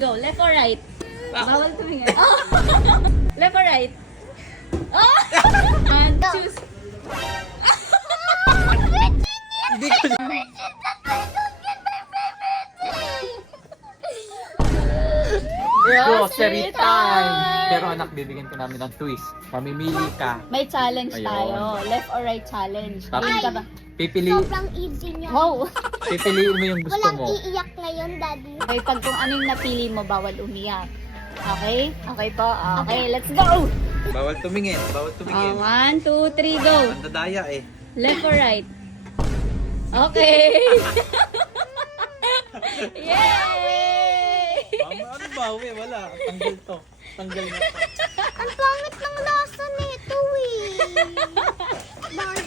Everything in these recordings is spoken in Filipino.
Go, left or right? Bawal tumingin. Oh! Left or right? Oh! One, choose. Hindi ko grocery time! Pero anak, bibigyan ko namin ng twist. Mamimili ka. May challenge Ayun. tayo. Left or right challenge. Tapos, Game ka ba? Sobrang easy niya. Wow! Pipiliin mo yung gusto Walang mo. iiyak ngayon, Daddy. Okay, pag kung ano yung napili mo, bawal umiyak. Okay? Okay po? Okay, let's go! Bawal tumingin. Bawal tumingin. 1, 2, 3, go! Mandadaya eh. Left or right? Okay! Yay! Mama, ano ba? Uwi, wala. Tanggal to. Tanggal na to. Ang pangit ng lasa nito, eh.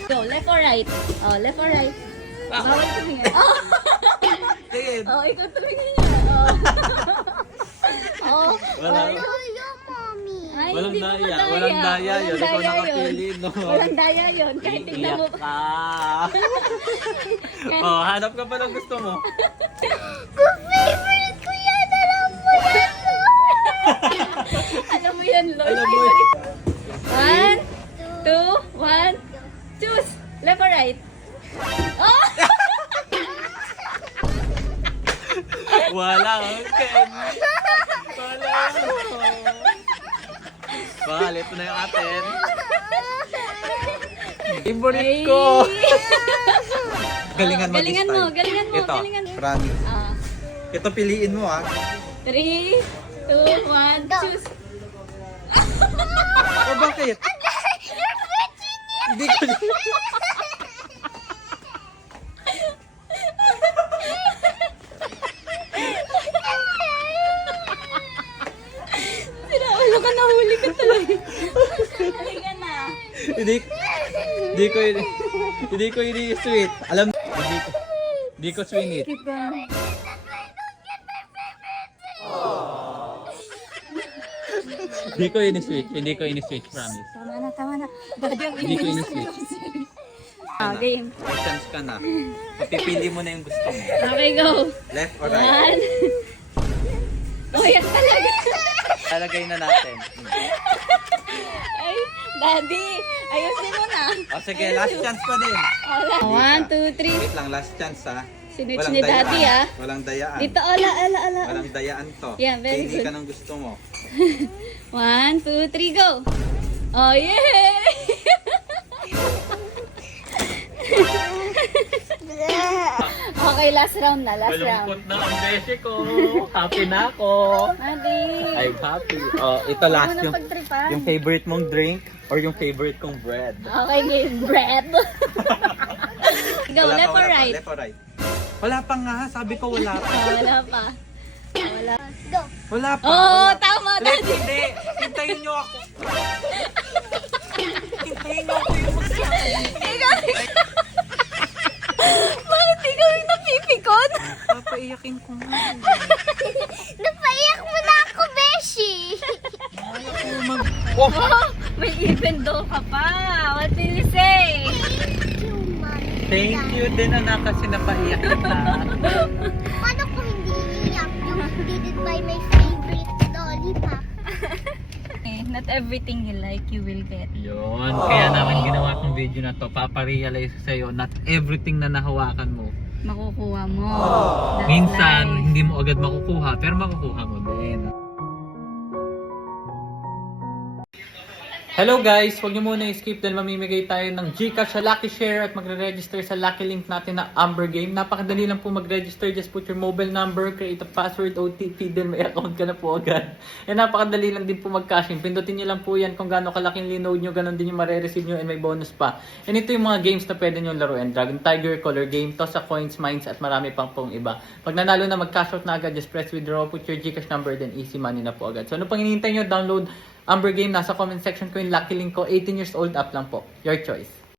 Go, left or right? Oh, left or right? Bawal tumingin. Oh! Tingin. Oh, ikaw tumingin niya. Oh. Oh. Wala. Ayaw, Mommy. Ay, Walang hindi mo daya. madaya. Walang daya yun. Ikaw Walang daya nakapili, yun. no? Walang daya yun. Kahit tignan mo. Iiyak ka. Oh, hanap ka pa ng gusto mo. Kung favorite ko yan, alam mo yan, Alam mo yan, Lord. Alam mo. 1, 2, 1. Choose. Left or right? Oh! Wala. Okay. Wala. Bahal, ito na yung atin. Favorite ko. Galingan mo Galingan this mo, time. galingan mo, Ito, galingan mo. promise. Ah. Ito piliin mo 3, 2, 1. Choose. O bakit? Hindi ko Sinaulo ka, nahuli ka tuloy. Halika na. hindi ko ini-sweet. Alam hindi ko sweet. Hindi ko ini-sweet, promise. Tama na. Daddy, ang Hindi ko inis. ini-sweet. Game. May chance ka na. Papipili mo na yung gusto mo. Okay, go. Left or right? 1. Oh, yan talaga. Lalagay na natin. Ay, Daddy, ayusin mo na. O sige, last chance pa din. 1, 2, 3. Wait lang, last chance ha. Sinitch Walang ni Daddy, dayaan. ah. Walang dayaan. Dito, ala. Walang dayaan to. Yeah, very Pili good. ka ng gusto mo. 1, 2, 3, go. Oh, yay! Okay, last round na, last round. na ang beshi ko. Happy na ako. Daddy. I'm happy. Oh, ito last Ano yung, pagtripan? yung favorite mong drink or yung favorite kong bread. Okay, game. Bread. Go, Wala pa, left or wala pa. right? Left or right? Wala pa nga, sabi ko wala pa. Oh, wala pa. Wala. Go. Wala pa. Oo, wala pa. tama, Wait, Daddy. hindi. Hintayin nyo ako. Hintayin nyo ako yung Bakit ikaw yung napipikon? papaiyakin ko nga. Napaiyak mo na ako, Beshi. Oh! Oh, may even though ka pa. What will you say? Thank you din anak kasi napaiyak kita. Paano kung hindi iiyak? You didn't buy my favorite lollipop. Not everything you like, you will get. Yun. Kaya naman ginawa kong video na to. Paparealize sa'yo not everything na nahawakan mo. Makukuha mo. That's Minsan, life. hindi mo agad makukuha, pero makukuha mo din. Hello guys! Huwag niyo muna i-skip dahil mamimigay tayo ng Gcash sa Lucky Share at magre-register sa Lucky Link natin na Amber Game. Napakadali lang po mag-register. Just put your mobile number, create a password, OTP, then may account ka na po agad. And napakadali lang din po mag-cashing. Pindutin niyo lang po yan kung gaano kalaking load niyo, ganun din yung mare-receive niyo and may bonus pa. And ito yung mga games na pwede niyo laruin. Dragon Tiger, Color Game, Toss a Coins, Mines, at marami pang pong iba. Pag nanalo na mag-cash out na agad, just press withdraw, put your Gcash number, then easy money na po agad. So ano pang hinihintay niyo? Download Amber Game, nasa comment section ko yung lucky link ko. 18 years old up lang po. Your choice.